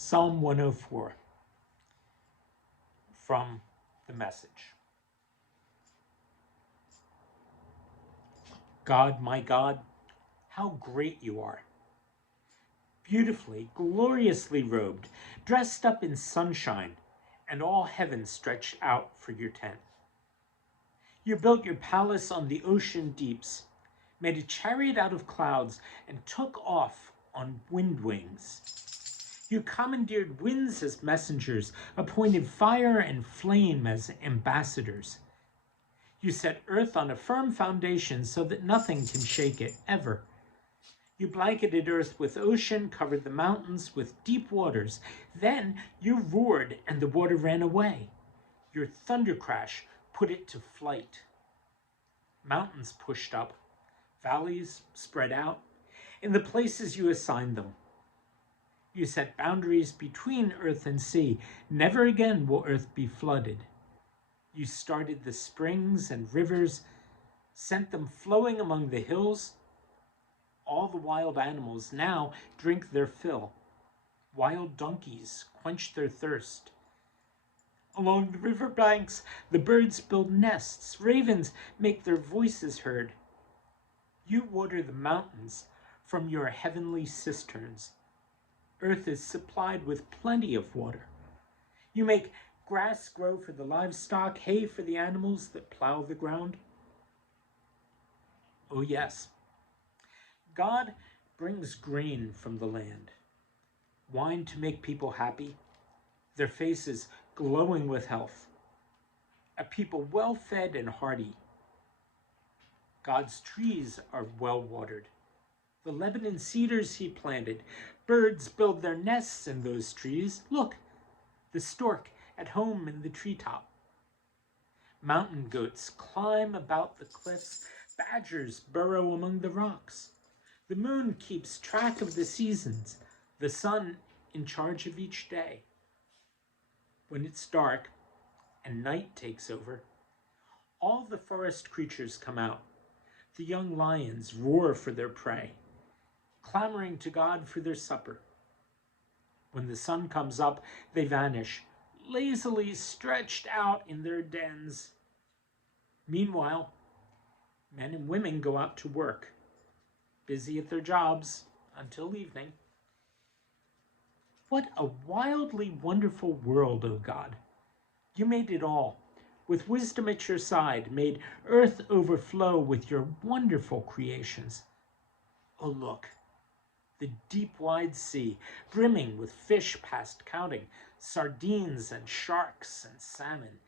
Psalm 104 from the Message. God, my God, how great you are! Beautifully, gloriously robed, dressed up in sunshine, and all heaven stretched out for your tent. You built your palace on the ocean deeps, made a chariot out of clouds, and took off on wind wings. You commandeered winds as messengers, appointed fire and flame as ambassadors. You set earth on a firm foundation so that nothing can shake it, ever. You blanketed earth with ocean, covered the mountains with deep waters. Then you roared and the water ran away. Your thunder crash put it to flight. Mountains pushed up, valleys spread out, in the places you assigned them. You set boundaries between earth and sea. Never again will earth be flooded. You started the springs and rivers, sent them flowing among the hills. All the wild animals now drink their fill. Wild donkeys quench their thirst. Along the river banks, the birds build nests. Ravens make their voices heard. You water the mountains from your heavenly cisterns. Earth is supplied with plenty of water. You make grass grow for the livestock, hay for the animals that plow the ground. Oh yes, God brings grain from the land, wine to make people happy, their faces glowing with health, a people well fed and hearty. God's trees are well watered. The Lebanon cedars he planted. Birds build their nests in those trees. Look, the stork at home in the treetop. Mountain goats climb about the cliffs. Badgers burrow among the rocks. The moon keeps track of the seasons, the sun in charge of each day. When it's dark and night takes over, all the forest creatures come out. The young lions roar for their prey, clamoring to God for their supper. When the sun comes up, they vanish, lazily stretched out in their dens. Meanwhile, men and women go out to work, busy at their jobs until evening. What a wildly wonderful world, O God! You made it all, with wisdom at your side, made earth overflow with your wonderful creations. Oh, look, the deep wide sea, brimming with fish past counting, sardines and sharks and salmon.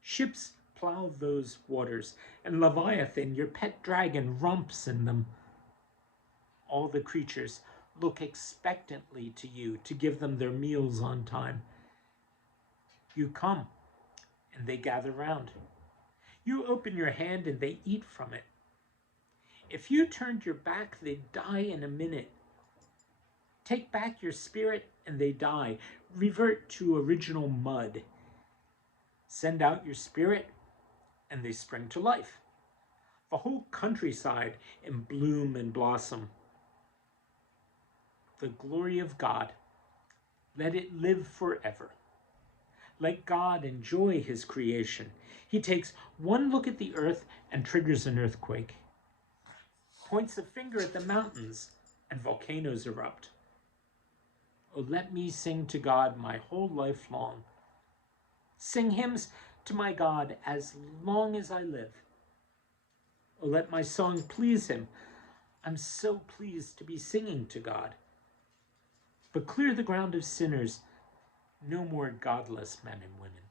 Ships plow those waters, and Leviathan, your pet dragon, romps in them. All the creatures look expectantly to you to give them their meals on time. You come, and they gather round. You open your hand, and they eat from it. If you turned your back, they'd die in a minute. Take back your spirit, and they die. Revert to original mud. Send out your spirit, and they spring to life. The whole countryside in bloom and blossom. The glory of God, let it live forever. Let God enjoy his creation. He takes one look at the earth and triggers an earthquake. Points a finger at the mountains and volcanoes erupt. Oh, let me sing to God my whole life long. Sing hymns to my God as long as I live. Oh, let my song please him. I'm so pleased to be singing to God. But clear the ground of sinners, no more godless men and women.